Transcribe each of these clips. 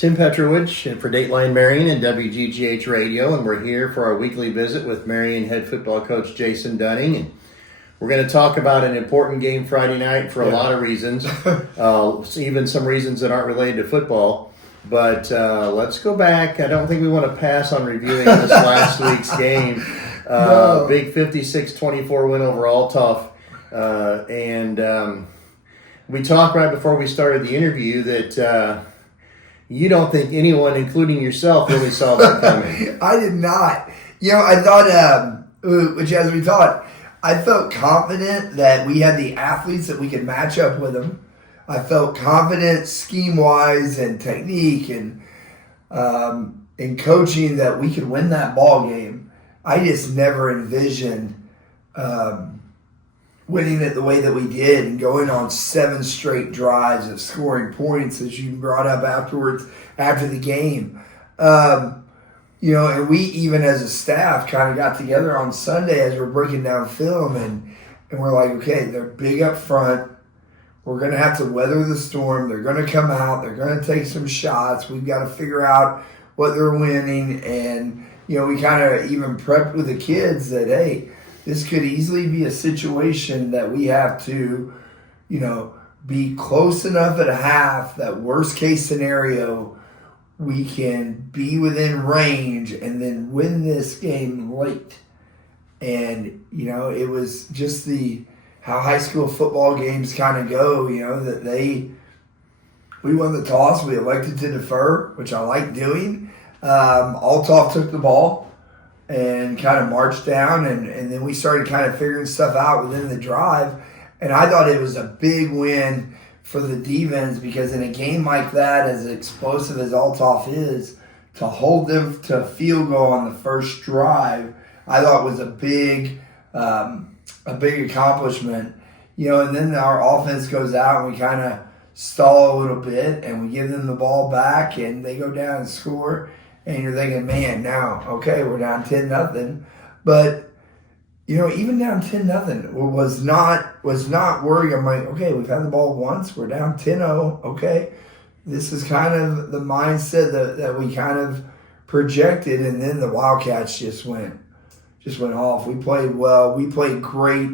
Tim Petrowich and for Dateline Marion and WGGH Radio, and we're here for our weekly visit with Marion head football coach Jason Dunning. And we're going to talk about an important game Friday night for a lot of reasons, even some reasons that aren't related to football. But let's go back. I don't think we want to pass on reviewing this last week's game. No. Big 56-24 win over Althoff. And we talked right before we started the interview that you don't think anyone, including yourself, really saw that coming. I did not. I thought, which as we thought, I felt confident that we had the athletes that we could match up with them. I felt confident scheme-wise and technique and in coaching that we could win that ball game. I just never envisioned winning it the way that we did and going on 7 straight drives of scoring points, as you brought up afterwards, after the game. And we even as a staff kind of got together on Sunday as we're breaking down film and we're like, okay, they're big up front. We're going to have to weather the storm. They're going to come out. They're going to take some shots. We've got to figure out what they're winning. And, we kind of even prepped with the kids that, hey, this could easily be a situation that we have to, be close enough at a half that worst case scenario, we can be within range and then win this game late. And, it was just how high school football games kind of go, that we won the toss. We elected to defer, which I like doing. Althoff took the ball and kind of marched down, and then we started kind of figuring stuff out within the drive. And I thought it was a big win for the defense because in a game like that, as explosive as Althoff is, to hold them to a field goal on the first drive, I thought was a big accomplishment. And then our offense goes out and we kind of stall a little bit and we give them the ball back and they go down and score. And you're thinking, man, now, okay, we're down 10-0. But, even down 10-0 was not worried. I'm like, okay, we've had the ball once. We're down 10-0. Okay. This is kind of the mindset that we kind of projected. And then the Wildcats just went off. We played well. We played great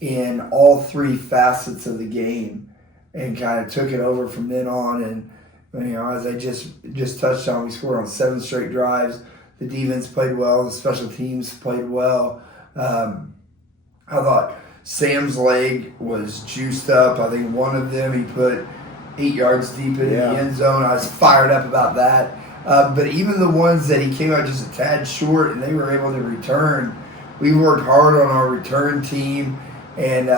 in all 3 facets of the game and kind of took it over from then on. And, as I just touched on, we scored on 7 straight drives. The defense played well. The special teams played well. I thought Sam's leg was juiced up. I think one of them he put 8 yards deep in the end zone. I was fired up about that. But even the ones that he came out just a tad short and they were able to return, we worked hard on our return team and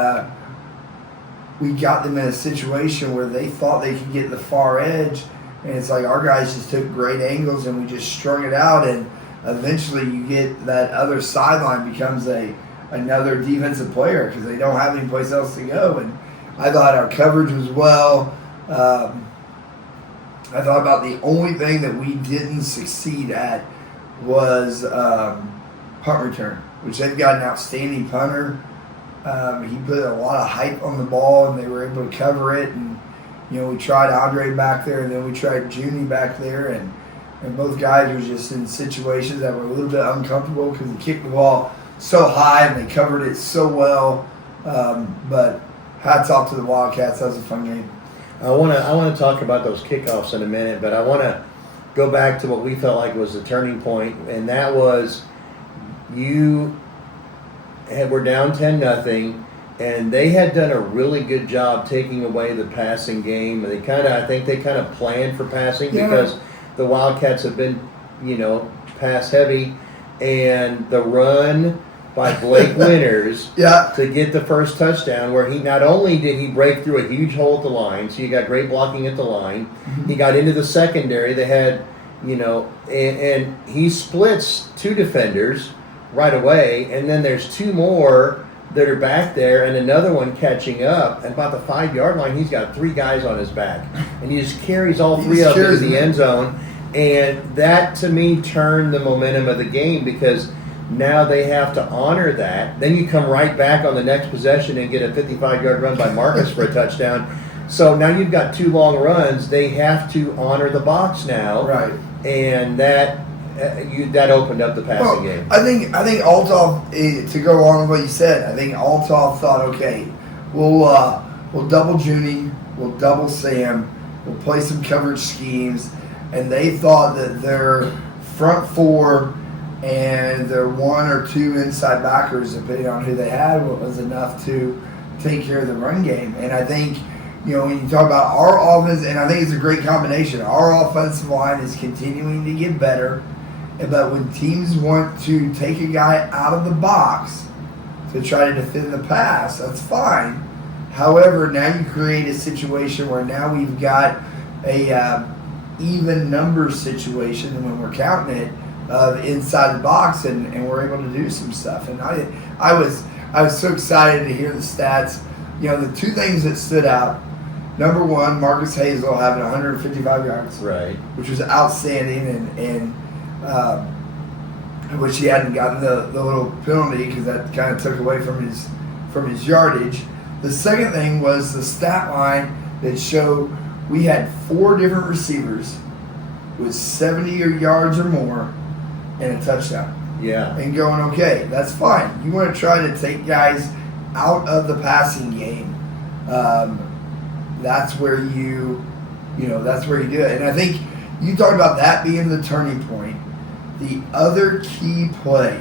we got them in a situation where they thought they could get the far edge, and it's like our guys just took great angles and we just strung it out, and eventually you get that other sideline becomes another defensive player because they don't have any place else to go. And I thought our coverage was well. I thought about the only thing that we didn't succeed at was punt return, which they've got an outstanding punter. He put a lot of hype on the ball, and they were able to cover it. And we tried Andre back there, and then we tried Junie back there, and both guys were just in situations that were a little bit uncomfortable because they kicked the ball so high and they covered it so well. But hats off to the Wildcats. That was a fun game. I want to talk about those kickoffs in a minute, but I want to go back to what we felt like was the turning point, and that was we're down 10-0, and they had done a really good job taking away the passing game. And I think they kind of planned for passing because the Wildcats have been, pass heavy, and the run by Blake Winters to get the first touchdown, where he not only did he break through a huge hole at the line, so you got great blocking at the line. Mm-hmm. He got into the secondary. They had, and he splits 2 defenders right away, and then there's 2 more that are back there and another one catching up. And about the 5-yard line, he's got 3 guys on his back. And he just carries all 3 up into the end zone. And that, to me, turned the momentum of the game because now they have to honor that. Then you come right back on the next possession and get a 55-yard run by Marcus for a touchdown. So now you've got 2 long runs. They have to honor the box now, Right. And that opened up the passing game. I think Althoff, to go along with what you said, I think Althoff thought, okay, we'll double Junie, we'll double Sam, we'll play some coverage schemes, and they thought that their front 4 and their 1 or 2 inside backers, depending on who they had, was enough to take care of the run game. And I think, when you talk about our offense, and I think it's a great combination. Our offensive line is continuing to get better, but when teams want to take a guy out of the box to try to defend the pass, that's fine. However, now you create a situation where now we've got a even number situation, and when we're counting it, of inside the box, and we're able to do some stuff. And I was so excited to hear the stats. The 2 things that stood out. Number 1, Marcus Hazel having 155 yards, right, which was outstanding, and which he hadn't gotten the little penalty because that kind of took away from his yardage. The second thing was the stat line that showed we had 4 different receivers with 70 yards or more and a touchdown. Yeah. And going, okay, that's fine. You want to try to take guys out of the passing game. That's where you do it. And I think you talked about that being the turning point. The other key play,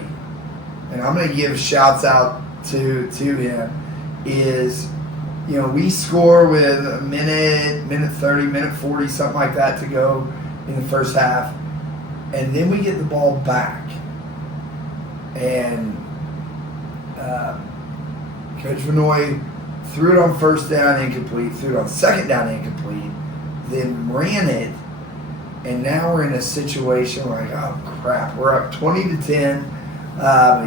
and I'm going to give shouts out to him, is, we score with a minute 30, minute 40, something like that to go in the first half. And then we get the ball back. And Coach Vinoy threw it on first down incomplete, threw it on second down incomplete, then ran it, and now we're in a situation where, oh crap, we're up 20-10.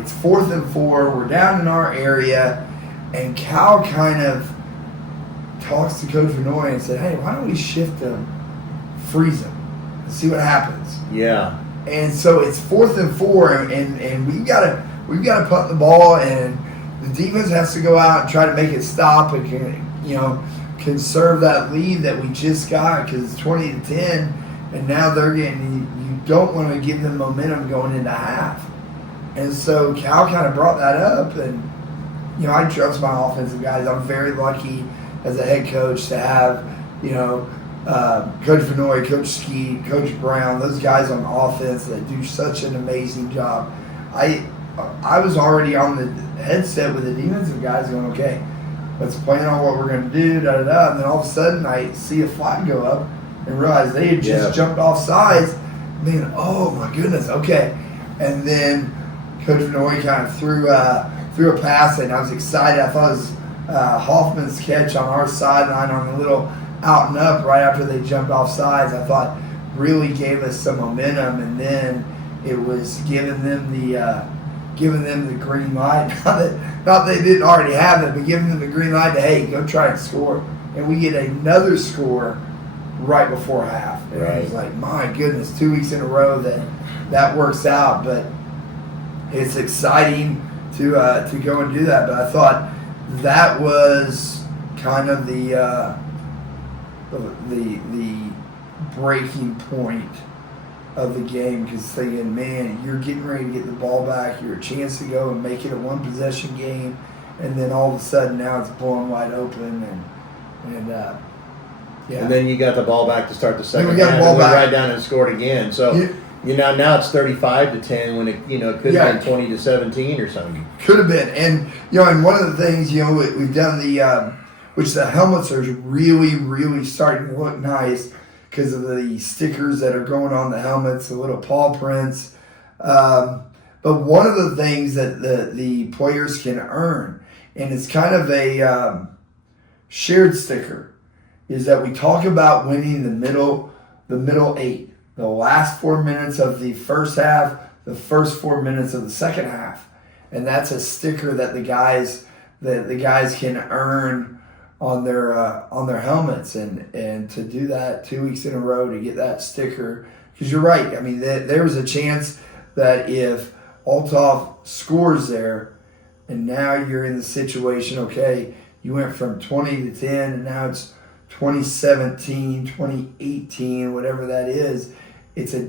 It's 4th and 4. We're down in our area, and Cal kind of talks to Coach Vinoy and said, "Hey, why don't we shift them, freeze them, and see what happens?" Yeah. And so it's 4th and 4, and we've got to punt the ball, and the defense has to go out and try to make it stop and conserve that lead that we just got, because it's 20-10, and now they're getting. You don't want to give them momentum going into half, and so Cal kind of brought that up, and I trust my offensive guys. I'm very lucky as a head coach to have Coach Vinoy, Coach Skeet, Coach Brown, those guys on offense that do such an amazing job. I was already on the headset with the defensive guys going, okay, let's plan on what we're going to do, da-da-da. And then all of a sudden I see a flag go up and realize they had just jumped off sides. Man, oh my goodness, okay. And then Coach Vinoy kind of threw a pass, and I was excited. I thought it was Hoffman's catch on our sideline on the little out and up right after they jumped off sides. I thought really gave us some momentum, and then it was giving them the green light. Not that they didn't already have it, but giving them the green light to, hey, go try and score. And we get another score right before half. And right. It was like, my goodness, 2 weeks in a row that works out. But it's exciting to go and do that. But I thought that was kind of the breaking point of the game, because thinking, man, you're getting ready to get the ball back, you're a chance to go and make it a 1-possession game, and then all of a sudden now it's blown wide open, and And then you got the ball back to start the second half. We got the ball back right down and scored again. So now it's 35-10 when it could have been 20-17 or something. Could have been, and one of the things we've done which the helmets are really, really starting to look nice because of the stickers that are going on the helmets, the little paw prints. But one of the things that the players can earn, and it's kind of a shared sticker, is that we talk about winning the middle 8, the last 4 minutes of the first half, the first 4 minutes of the second half, and that's a sticker that the guys can earn on their helmets, and to do that 2 weeks in a row to get that sticker, because you're right. I mean, there was a chance that if Althoff scores there, and now you're in the situation, okay, you went from 20-10 and now it's 2017, 2018, whatever that is, it's a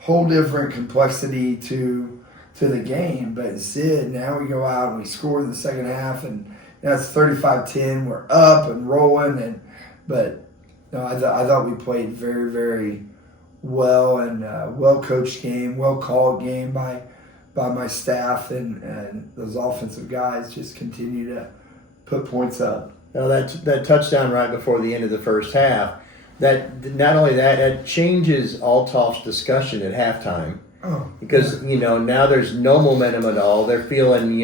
whole different complexity to the game. But instead, now we go out and we score in the second half, and now it's 35-10. We're up and rolling, but no, I thought we played very, very well, and well coached game, well called game by my staff, and those offensive guys just continue to put points up. Now that touchdown right before the end of the first half, that not only that changes Althoff's discussion at halftime. Oh, because now there's no momentum at all. They're feeling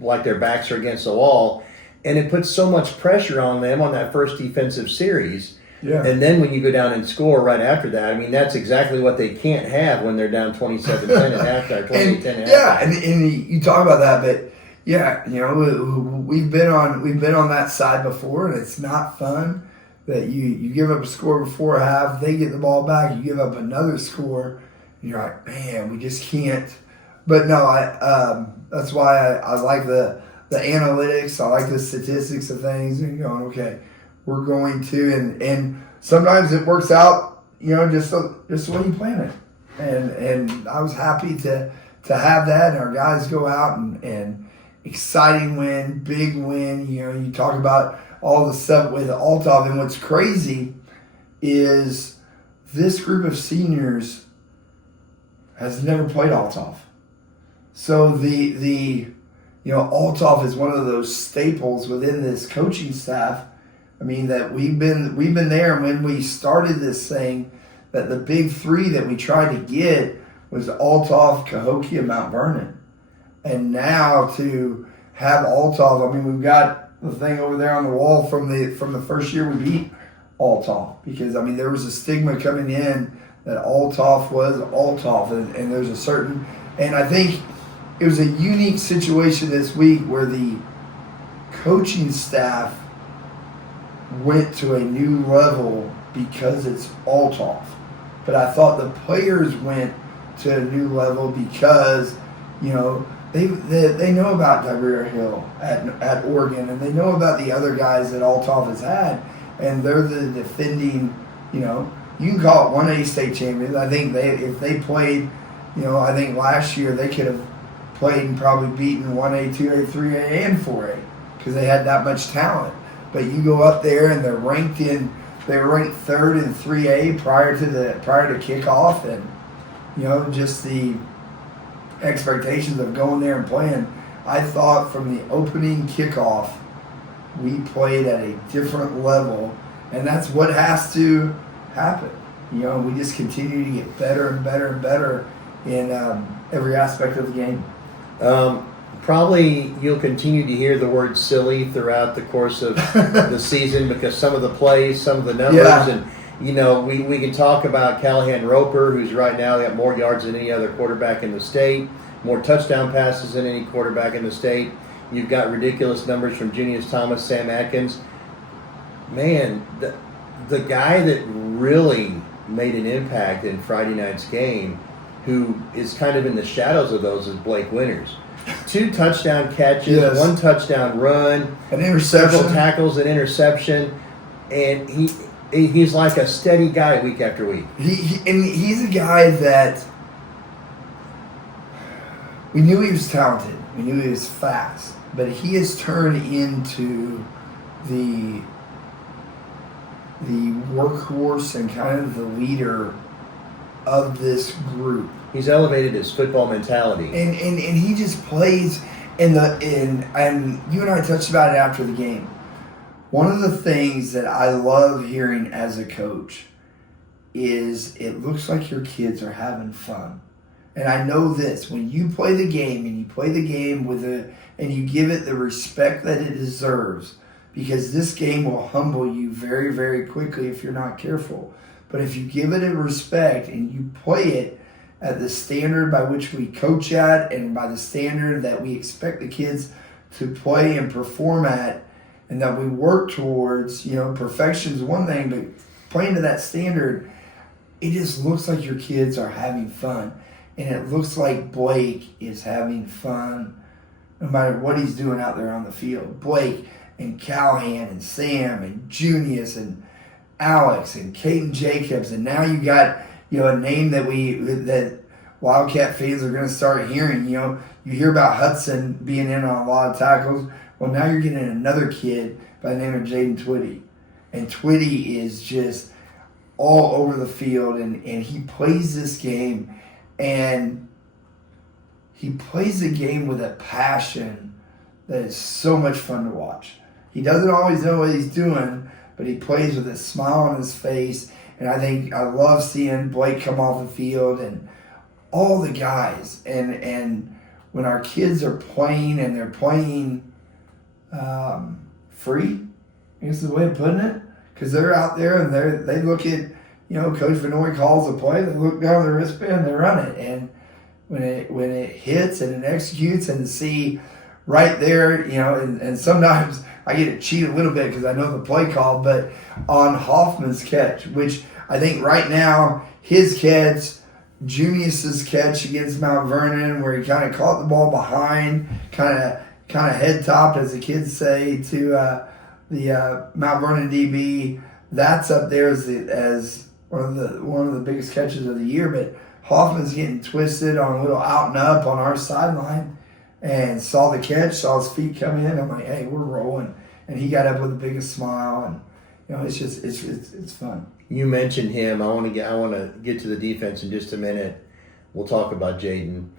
like their backs are against the wall, and it puts so much pressure on them on that first defensive series. Yeah. And then when you go down and score right after that, I mean, that's exactly what they can't have when they're down 27-10 at halftime, 28-10 at halftime. Yeah, and you talk about that, but yeah, we've been on that side before, and it's not fun that you give up a score before half, they get the ball back, you give up another score, and you're like, man, we just can't. But no, that's why I like the analytics, I like the statistics of things, and going, okay, we're going to, and sometimes it works out, just the way you plan it. And I was happy to have that, and our guys go out and exciting win, big win. You talk about all the stuff with Althoff, and what's crazy is this group of seniors has never played Althoff. So the Althoff is one of those staples within this coaching staff. I mean, that we've been there, and when we started this thing, that the big three that we tried to get was Althoff, Cahokia, Mount Vernon. And now to have Althoff, I mean, we've got the thing over there on the wall from the first year we beat Althoff, because I mean there was a stigma coming in that Althoff was Althoff, and there's a certain, and I think it was a unique situation this week where the coaching staff went to a new level because it's Althoff. But I thought the players went to a new level because, they know about Diarrhea Hill at Oregon, and they know about the other guys that Althoff has had, and they're the defending, you can call it 1A state champions. I think if they played, I think last year they could have played and probably beaten 1A, 2A, 3A, and 4A because they had that much talent. But you go up there and they're ranked third in 3A prior to kickoff, and just the expectations of going there and playing. I thought from the opening kickoff we played at a different level, and that's what has to happen. We just continue to get better and better and better in every aspect of the game. Probably you'll continue to hear the word silly throughout the course of the season because some of the plays, some of the numbers, and we can talk about Callahan Roper, who's right now got more yards than any other quarterback in the state, more touchdown passes than any quarterback in the state. You've got ridiculous numbers from Junius Thomas, Sam Atkins. Man, the guy that really made an impact in Friday night's game, who is kind of in the shadows of those, is Blake Winters. 2 touchdown catches, yes. 1 touchdown run, an interception, several tackles, an interception, and he's like a steady guy week after week. He's a guy that we knew he was talented, we knew he was fast, but he has turned into the workhorse and kind of the leader of this group. He's elevated his football mentality, and he just plays and you and I touched about it after the game. One of the things that I love hearing as a coach is it looks like your kids are having fun. And I know this, when you play the game and you play the game and you give it the respect that it deserves, because this game will humble you very, very quickly if you're not careful. But if you give it a respect and you play it at the standard by which we coach at and by the standard that we expect the kids to play and perform at and that we work towards, perfection is one thing, but playing to that standard, it just looks like your kids are having fun. And it looks like Blake is having fun no matter what he's doing out there on the field. Blake, and Callahan and Sam and Junius and Alex and Caden Jacobs, and now you got a name that Wildcat fans are going to start hearing. You hear about Hudson being in on a lot of tackles. Well, now you're getting another kid by the name of Jaden Twitty, and Twitty is just all over the field, and he plays this game, and he plays the game with a passion that is so much fun to watch. He doesn't always know what he's doing, but he plays with a smile on his face. And I love seeing Blake come off the field and all the guys. And when our kids are playing and they're playing free, I guess is the way of putting it, because they're out there and they look at, Coach Vinoy calls a play, they look down the wristband, they run it. And when it hits and it executes, and to see right there, and sometimes I get to cheat a little bit because I know the play call, but on Hoffman's catch, which I think right now, his catch, Junius's catch against Mount Vernon, where he kind of caught the ball behind, kind of head topped, as the kids say, to the Mount Vernon DB. That's up there as one of the biggest catches of the year. But Hoffman's getting twisted on a little out and up on our sideline, and saw the catch, saw his feet come in. I'm like, hey, we're rolling. And he got up with the biggest smile, and it's fun. You mentioned him. I want to get to the defense in just a minute. We'll talk about Jaden.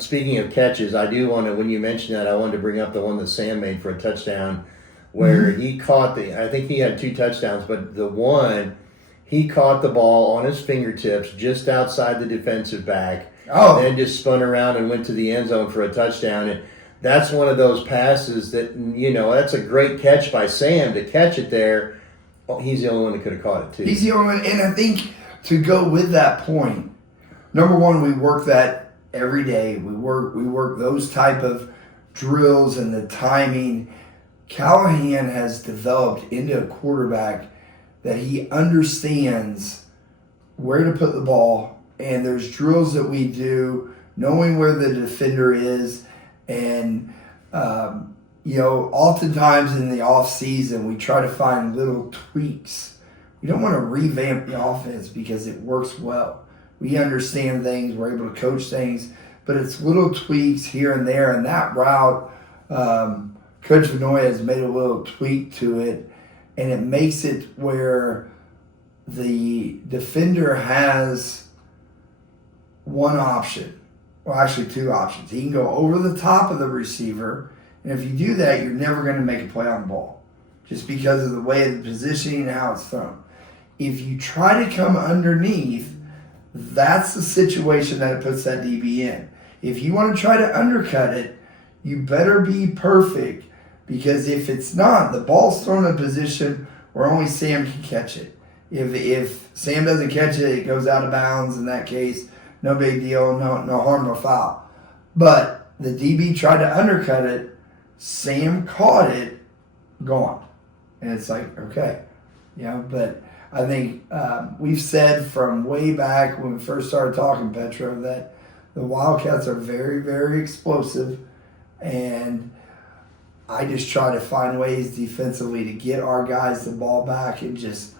Speaking of catches, I do want to. When you mentioned that, I wanted to bring up the one that Sam made for a touchdown, where he caught I think he had 2 touchdowns, but the one he caught the ball on his fingertips just outside the defensive back. Oh. And then just spun around and went to the end zone for a touchdown. And that's one of those passes that, that's a great catch by Sam to catch it there. Oh, he's the only one that could have caught it, too. He's the only one. And I think to go with that point, number one, we work that every day. We work those type of drills and the timing. Callahan has developed into a quarterback that he understands where to put the ball. And there's drills that we do, knowing where the defender is. And, oftentimes in the off season, we try to find little tweaks. We don't want to revamp the offense because it works well. We understand things, we're able to coach things, but it's little tweaks here and there. And that route, Coach Vinoy has made a little tweak to it, and it makes it where the defender has one option. Well, actually 2 options. He can go over the top of the receiver, and if you do that, you're never going to make a play on the ball just because of the way of the positioning and how it's thrown. If you try to come underneath, that's the situation that it puts that DB in. If you want to try to undercut it, you better be perfect, because if it's not, the ball's thrown in a position where only Sam can catch it. If Sam doesn't catch it, it goes out of bounds. In that case, no big deal, no harm, no foul. But the DB tried to undercut it. Sam caught it, gone. And it's like, okay. But I think we've said from way back when we first started talking, Petro, that the Wildcats are very, very explosive. And I just try to find ways defensively to get our guys the ball back and just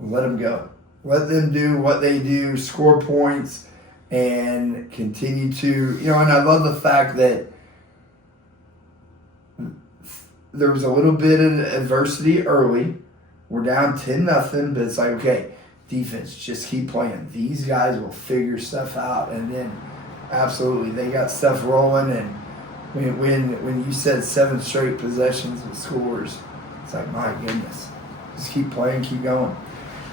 let them go. Let them do what they do, score points, and continue to, and I love the fact that there was a little bit of adversity early. We're down 10-0, but it's like, okay, defense, just keep playing. These guys will figure stuff out. And then, absolutely, they got stuff rolling. And when you said 7 straight possessions with scores, it's like, my goodness. Just keep playing, keep going.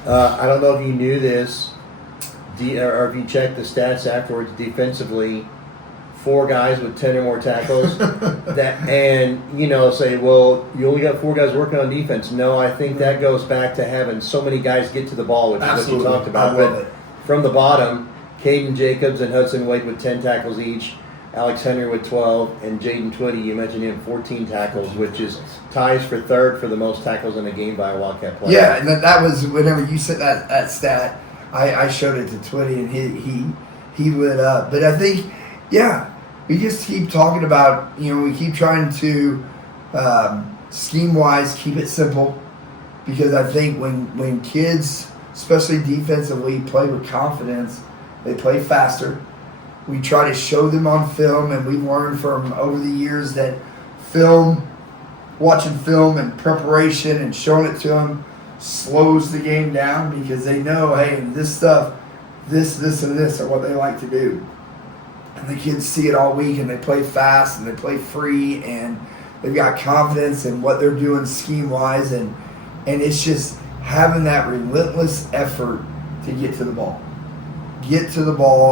I don't know if you knew this, or if you checked the stats afterwards. Defensively, 4 guys with 10 or more tackles. Say, well, you only got 4 guys working on defense. No, I think that goes back to having so many guys get to the ball, which Absolutely. is what you talked about. I love it. From the bottom, Caden Jacobs and Hudson Wade with 10 tackles each, Alex Henry with 12, and Jaden Twitty, you mentioned him, 14 tackles, which is ties for 3rd for the most tackles in a game by a Wildcat player. Yeah, and that was whenever you said that stat, I showed it to Twitty, and he lit up. But I think, we just keep talking about, we keep trying to scheme-wise, keep it simple. Because I think when kids, especially defensively, play with confidence, they play faster. We try to show them on film, and we've learned from over the years that watching film and preparation and showing it to them slows the game down because they know, hey, this stuff, this, and this are what they like to do. And the kids see it all week, and they play fast, and they play free, and they've got confidence in what they're doing scheme-wise, and it's just having that relentless effort to get to the ball.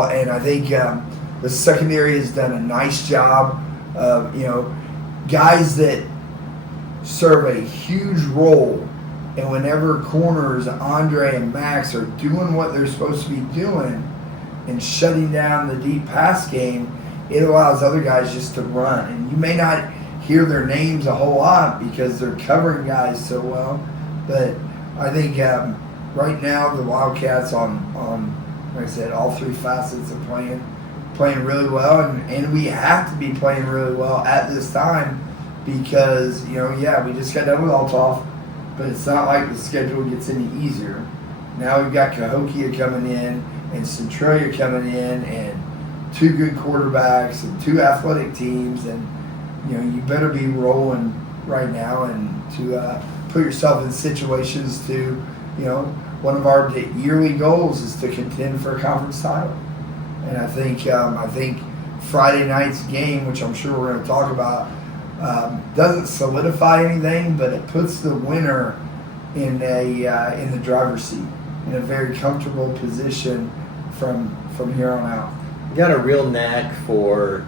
And I think the secondary has done a nice job of, guys that serve a huge role. And whenever corners, Andre and Max, are doing what they're supposed to be doing and shutting down the deep pass game, it allows other guys just to run. And you may not hear their names a whole lot because they're covering guys so well. But I think right now the Wildcats on like I said, all three facets of playing really well, and we have to be playing really well at this time because we just got done with Althoff, but it's not like the schedule gets any easier. Now we've got Cahokia coming in and Centralia coming in, and two good quarterbacks and two athletic teams, and you better be rolling right now and to put yourself in situations to, one of our yearly goals is to contend for a conference title. And I think Friday night's game, which I'm sure we're going to talk about, doesn't solidify anything, but it puts the winner in the driver's seat in a very comfortable position from here on out. You got a real knack for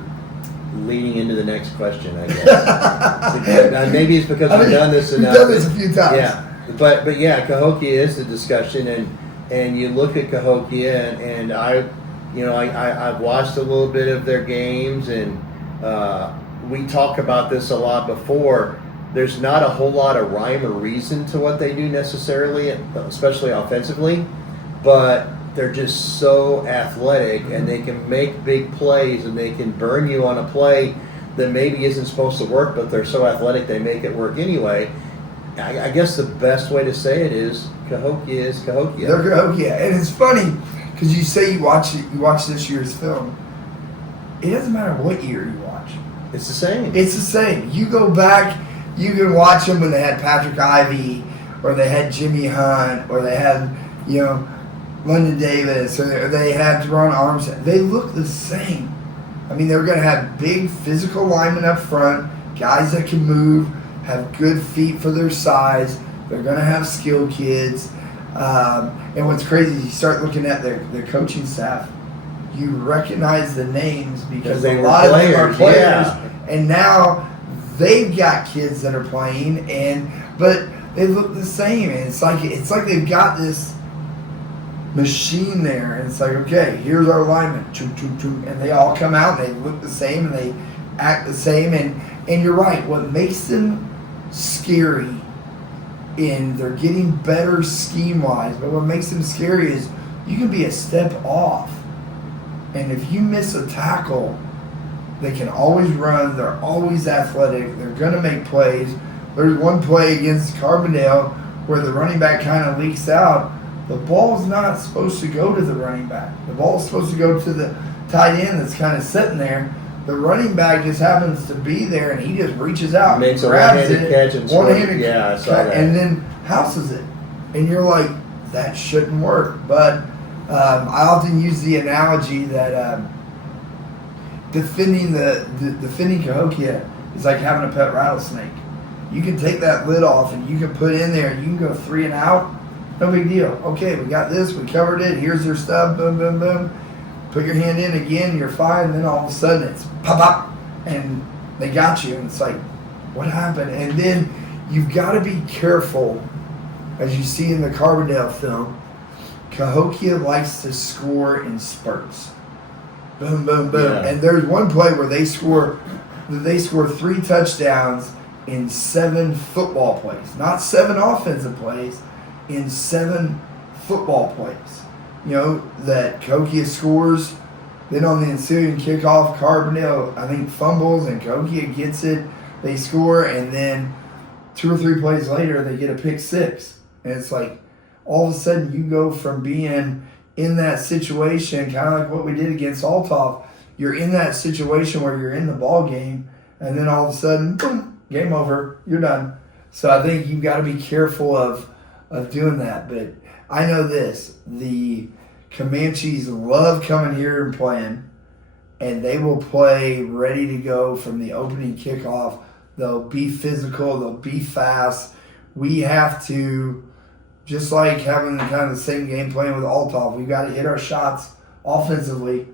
leading into the next question, I guess. Maybe it's because we've done this enough. We've done this a few times. Yeah, but yeah, Cahokia is the discussion, and you look at Cahokia, and I've watched a little bit of their games, and we talk about this a lot before. There's not a whole lot of rhyme or reason to what they do necessarily, especially offensively, but they're just so athletic, and they can make big plays, and they can burn you on a play that maybe isn't supposed to work, but they're so athletic they make it work anyway. I guess the best way to say it is Cahokia is Cahokia. They're Cahokia, and it's funny because you say you watch this year's film. It doesn't matter what year you watch. It's the same. It's the same. You go back, you can watch them when they had Patrick Ivey, or they had Jimmy Hunt, or they had London Davis, or they had Teron Armstead. They look the same. I mean, they're going to have big physical linemen up front, guys that can move, have good feet for their size. They're going to have skilled kids. And what's crazy is you start looking at their coaching staff, you recognize the names because a lot of them are players. Yeah. And now they've got kids that are playing, but they look the same. And it's like they've got this machine there, and it's like, okay, here's our linemen, and they all come out and they look the same and they act the same, and you're right, what makes them scary, and they're getting better scheme wise, but what makes them scary is you can be a step off, and if you miss a tackle, they can always run, they're always athletic, they're going to make plays. There's one play against Carbondale where the running back kind of leaks out. The ball's not supposed to go to the running back. The ball's supposed to go to the tight end that's kind of sitting there. The running back just happens to be there, and he just reaches out, makes and a grabs one-handed catch, and I saw that, and then houses it. And you're like, that shouldn't work. But I often use the analogy that defending Cahokia is like having a pet rattlesnake. You can take that lid off, and you can put in there, and you can go 3 and out. No big deal. Okay, we got this. We covered it. Here's their stuff. Boom, boom, boom. Put your hand in again. You're fine. And then all of a sudden it's pop, pop. And they got you. And it's like, what happened? And then you've got to be careful, as you see in the Carbondale film. Cahokia likes to score in spurts. Boom, boom, boom. Yeah. And there's one play where they score 3 touchdowns in 7 football plays. Not 7 offensive plays. In 7 football plays, that Cahokia scores. Then on the ensuing kickoff, Carbondale, I think, fumbles, and Cahokia gets it. They score, and then 2 or 3 plays later, they get a pick six. And it's like, all of a sudden you go from being in that situation, kind of like what we did against Althoff. You're in that situation where you're in the ball game, and then all of a sudden, boom, game over, you're done. So I think you've got to be careful of doing that. But I know this, the Comanches love coming here and playing, and they will play ready to go from the opening kickoff. They'll be physical, they'll be fast. We have to, just like having kind of the same game plan with Althoff, we've got to hit our shots offensively.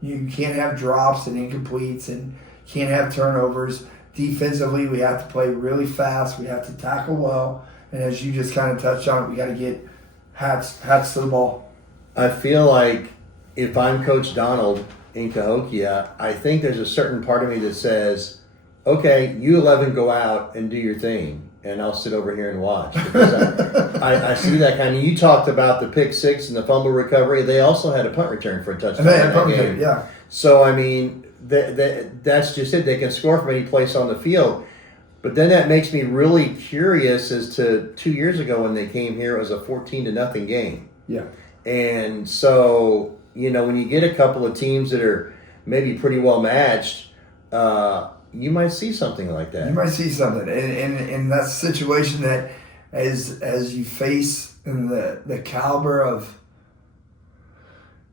You can't have drops and incompletes and can't have turnovers. Defensively, we have to play really fast. We have to tackle well. And as you just kind of touched on, we got to get hats to the ball. I feel like if I'm Coach Donald in Cahokia, I think there's a certain part of me that says, okay, you 11 go out and do your thing, and I'll sit over here and watch. Because I see that kind of. You talked about the pick six and the fumble recovery. They also had a punt return for a touchdown. Yeah. So, I mean, that's just it. They can score from any place on the field. But then that makes me really curious as to 2 years ago when they came here, it was a 14-0 game. Yeah. And so, when you get a couple of teams that are maybe pretty well matched, you might see something like that. You might see something. And that's a situation that as you face in the caliber of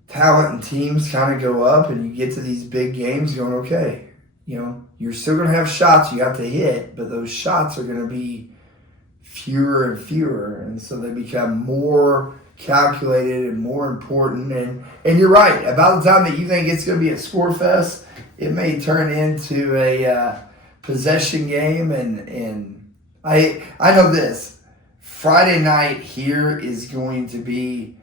talent and teams kind of go up and you get to these big games going, okay, you're still going to have shots you have to hit, but those shots are going to be fewer and fewer. And so they become more calculated and more important. And you're right. About the time that you think it's going to be a score fest, it may turn into a possession game. And I know this. Friday night here is going to be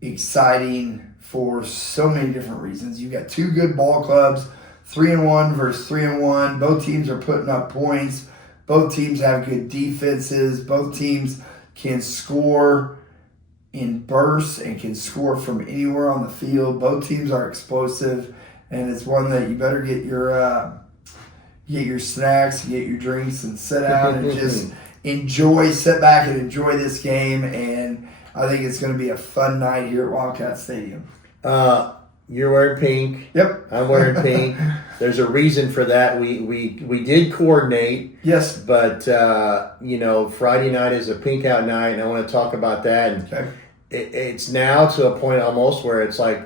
exciting for so many different reasons. You've got two good ball clubs, 3-1 versus 3-1. Both teams are putting up points. Both teams have good defenses. Both teams can score in bursts and can score from anywhere on the field. Both teams are explosive, and it's one that you better get your snacks, get your drinks, and sit down and just sit back and enjoy this game. And I think it's going to be a fun night here at Wildcat Stadium. You're wearing pink. Yep. I'm wearing pink. There's a reason for that. We did coordinate. Yes. But, Friday night is a pink out night, and I want to talk about that. And okay. It's now to a point almost where it's like,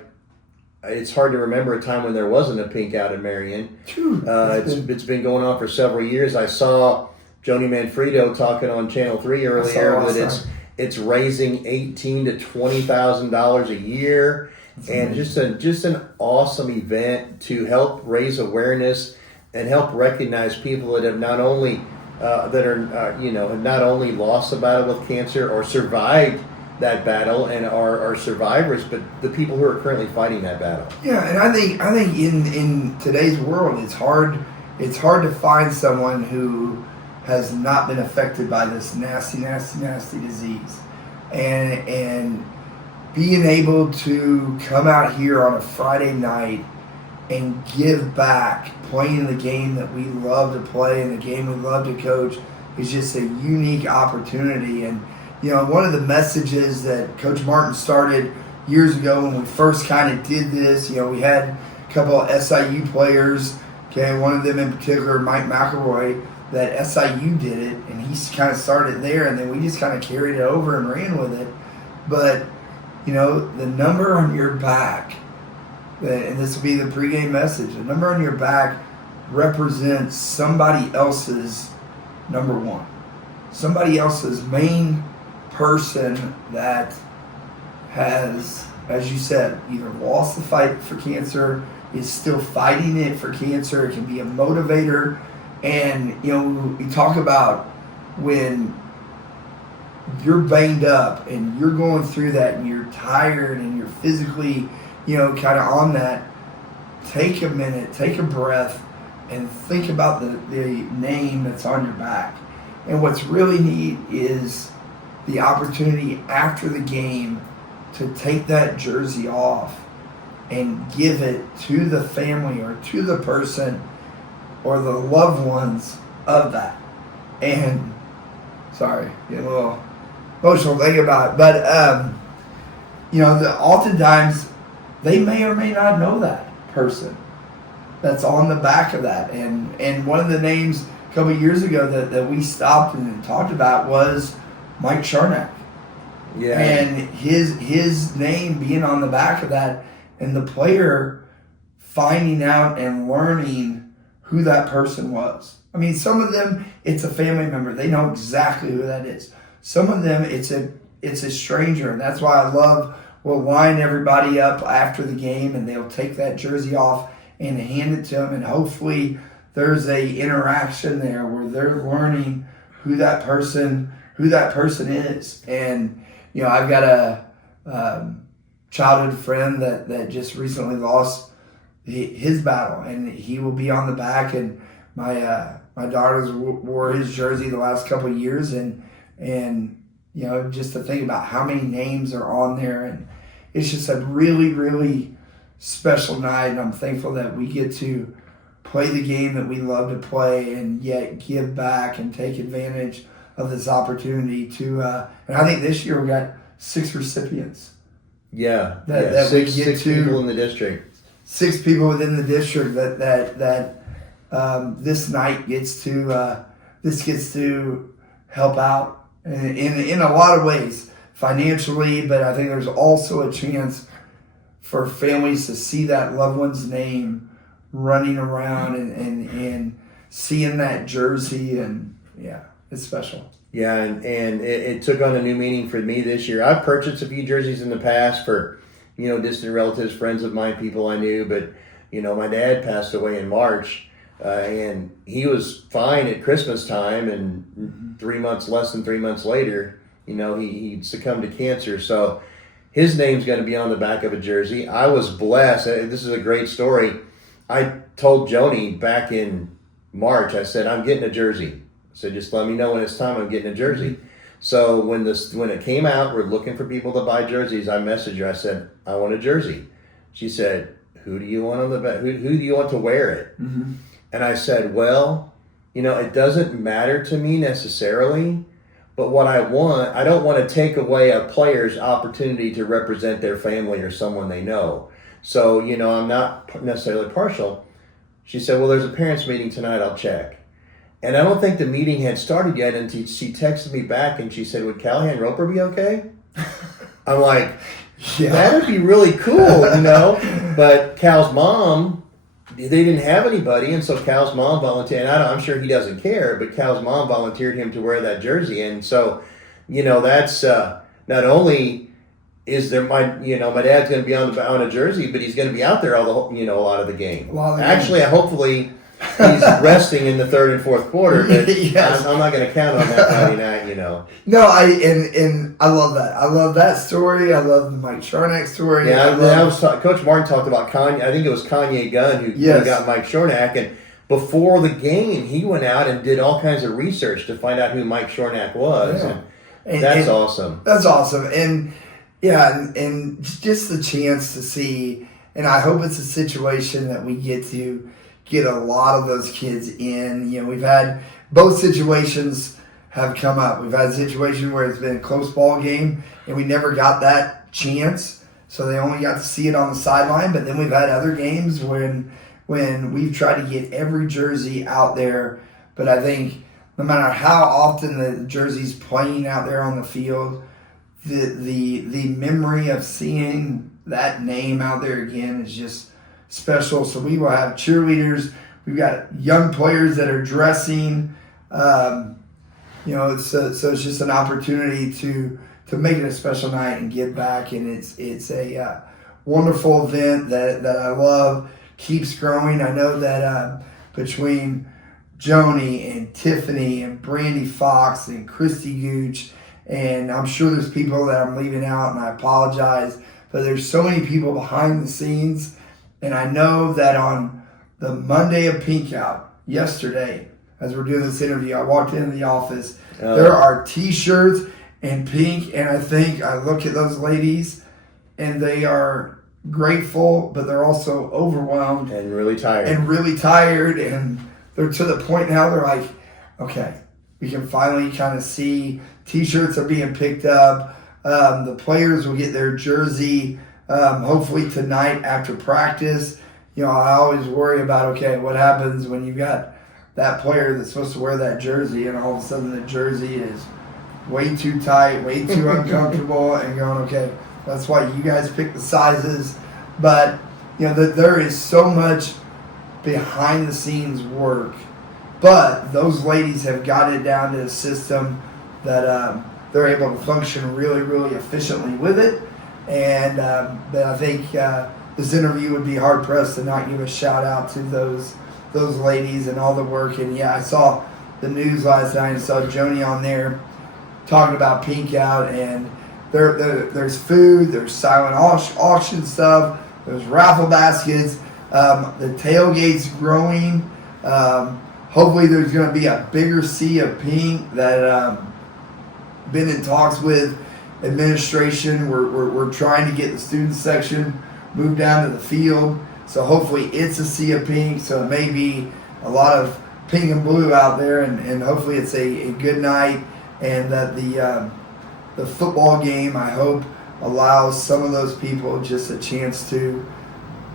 it's hard to remember a time when there wasn't a pink out in Marion. It's been going on for several years. I saw Joni Manfredo talking on Channel 3 earlier that it's raising $18,000 to $20,000 a year. And just an awesome event to help raise awareness and help recognize people that have not only have not only lost the battle with cancer or survived that battle and are survivors, but the people who are currently fighting that battle. Yeah, and I think in today's world, it's hard to find someone who has not been affected by this nasty disease, and being able to come out here on a Friday night and give back, playing the game that we love to play and the game we love to coach is just a unique opportunity. And, one of the messages that Coach Martin started years ago when we first kind of did this, we had a couple of SIU players, okay, one of them in particular, Mike McElroy, that SIU did it, and he kind of started there, and then we just kind of carried it over and ran with it. But the number on your back, and this will be the pregame message, the number on your back represents somebody else's number one. Somebody else's main person that has, as you said, either lost the fight for cancer, is still fighting it for cancer. It can be a motivator. And, we talk about when you're banged up and you're going through that and you're tired and you're physically, kind of on that, take a minute, take a breath, and think about the name that's on your back. And what's really neat is the opportunity after the game to take that jersey off and give it to the family or to the person or the loved ones of that. And Sorry, getting a little emotional thinking about it. But, oftentimes they may or may not know that person that's on the back of that. And one of the names a couple of years ago that we stopped and talked about was Mike Charnack. Yeah. And his name being on the back of that, and the player finding out and learning who that person was. I mean, some of them, it's a family member. They know exactly who that is. Some of them, it's a stranger. And that's why I love, we'll line everybody up after the game, and they'll take that jersey off and hand it to them. And hopefully there's a interaction there where they're learning who that person is. And, I've got a childhood friend that just recently lost his battle, and he will be on the back. And my daughters wore his jersey the last couple of years, and just to think about how many names are on there, and it's just a really, really special night. And I'm thankful that we get to play the game that we love to play, and yet give back and take advantage of this opportunity to. And I think this year we got 6 recipients. Yeah, that six we get people in the district. 6 people within the district that this night gets to help out in a lot of ways financially, but I think there's also a chance for families to see that loved one's name running around and seeing that jersey, and it's special. Yeah, and it took on a new meaning for me this year. I've purchased a few jerseys in the past for, distant relatives, friends of mine, people I knew, but, my dad passed away in March, and he was fine at Christmas time, and less than 3 months later, he succumbed to cancer. So his name's going to be on the back of a jersey. I was blessed. This is a great story. I told Joni back in March, I said, I'm getting a jersey. So just let me know when it's time. I'm getting a jersey. So when it came out, we're looking for people to buy jerseys. I messaged her. I said, I want a jersey. She said, who do you want on the back? Who do you want to wear it? Mm-hmm. And I said, well, it doesn't matter to me necessarily, but what I don't want to take away a player's opportunity to represent their family or someone they know. So, I'm not necessarily partial. She said, well, there's a parents' meeting tonight. I'll check. And I don't think the meeting had started yet until she texted me back and she said, would Callahan Roper be okay? I'm like, that'd be really cool, But Cal's mom, they didn't have anybody, and so Cal's mom volunteered. And I'm sure he doesn't care, but Cal's mom volunteered him to wear that jersey. And so, that's not only is there my dad's going to be on a jersey, but he's going to be out there a lot of the game. Actually, hopefully he's resting in the third and fourth quarter, but yes. I'm not going to count on that Friday night, No, I love that. I love that story. I love the Mike Charnack story. Yeah, Coach Martin talked about Kanye. I think it was Kanye Gunn who got Mike Charnack, and before the game, he went out and did all kinds of research to find out who Mike Charnack was. Yeah. And that's awesome. That's awesome. And and just the chance to see, and I hope it's a situation that we get to get a lot of those kids in. We've had both situations have come up. We've had a situation where it's been a close ball game and we never got that chance, so they only got to see it on the sideline. But then we've had other games when we've tried to get every jersey out there. But I think no matter how often the jersey's playing out there on the field, the memory of seeing that name out there again is just special. So we will have cheerleaders. We've got young players that are dressing. So it's just an opportunity to make it a special night and give back. And it's a wonderful event that I love. Keeps growing. I know that between Joni and Tiffany and Brandy Fox and Christy Gooch, and I'm sure there's people that I'm leaving out, and I apologize, but there's so many people behind the scenes. And I know that on the Monday of Pink Out, yesterday, as we're doing this interview, I walked into the office. There are T-shirts in pink, and I look at those ladies, and they are grateful, but they're also overwhelmed. And really tired. And they're to the point now they're like, okay, we can finally kind of see T-shirts are being picked up. The players will get their jersey hopefully tonight after practice. You know, I always worry about, okay, what happens when you've got that player that's supposed to wear that jersey and all of a sudden the jersey is way too tight, way too uncomfortable, and going, okay, that's why you guys pick the sizes. But, you know, there is so much behind the scenes work. But those ladies have got it down to a system that they're able to function really, really efficiently with it. And but I think this interview would be hard-pressed to not give a shout-out to those ladies and all the work. And, yeah, I saw the news last night and saw Joni on there talking about Pink Out. And there's food, there's silent auction stuff, there's raffle baskets, the tailgate's growing. Hopefully there's going to be a bigger sea of pink that been in talks with administration. We're trying to get the student section moved down to the field. So hopefully it's a sea of pink. So it may be a lot of pink and blue out there, and hopefully it's a good night, and that the football game, I hope, allows some of those people just a chance to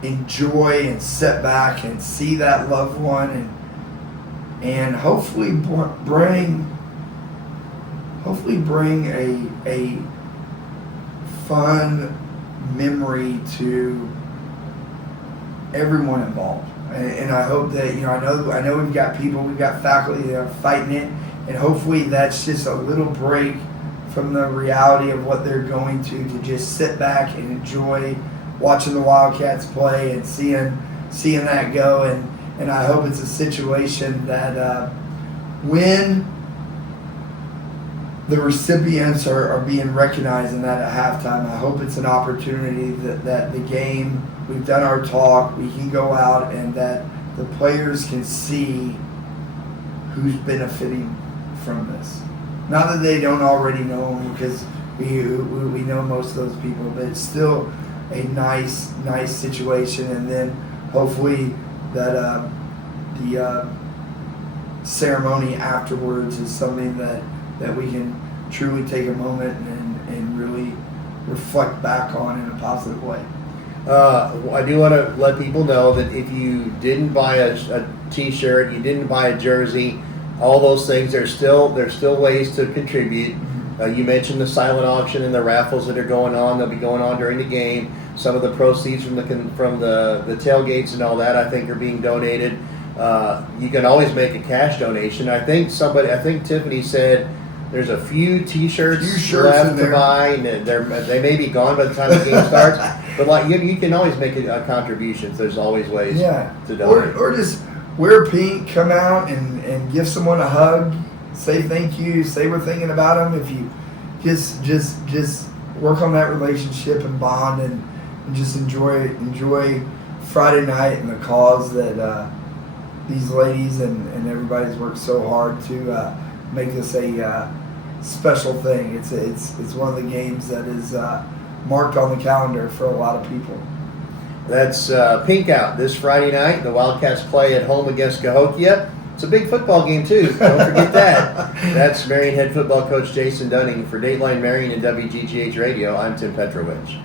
enjoy and sit back and see that loved one, and hopefully bring a fun memory to everyone involved. And I hope that, you know, I know we've got faculty that are fighting it, and hopefully that's just a little break from the reality of what they're going to just sit back and enjoy watching the Wildcats play and seeing that go. And I hope it's a situation that when the recipients are being recognized in that at halftime, I hope it's an opportunity that the game, we've done our talk, we can go out and that the players can see who's benefiting from this. Not that they don't already know them, because we know most of those people, but it's still a nice situation. And then hopefully that the ceremony afterwards is something that we can truly take a moment and really reflect back on in a positive way. I do want to let people know that if you didn't buy a T-shirt, you didn't buy a jersey, all those things, there's still ways to contribute. You mentioned the silent auction and the raffles that are going on. They'll be going on during the game. Some of the proceeds from the tailgates and all that, I think, are being donated. You can always make a cash donation. I think Tiffany said there's a few T-shirts left to buy, and they may be gone by the time the game starts. But you can always make a contribution. There's always ways to donate. Or just wear pink, come out and give someone a hug, say thank you, say we're thinking about them. If you just work on that relationship and bond and just enjoy Friday night and the cause that these ladies and everybody's worked so hard to make this a special thing. It's one of the games that is marked on the calendar for a lot of people. That's Pink Out this Friday night. The Wildcats play at home against Cahokia. It's a big football game, too. Don't forget that. That's Marion head football coach Jason Dunning. For Dateline Marion and WGGH Radio, I'm Tim Petrowich.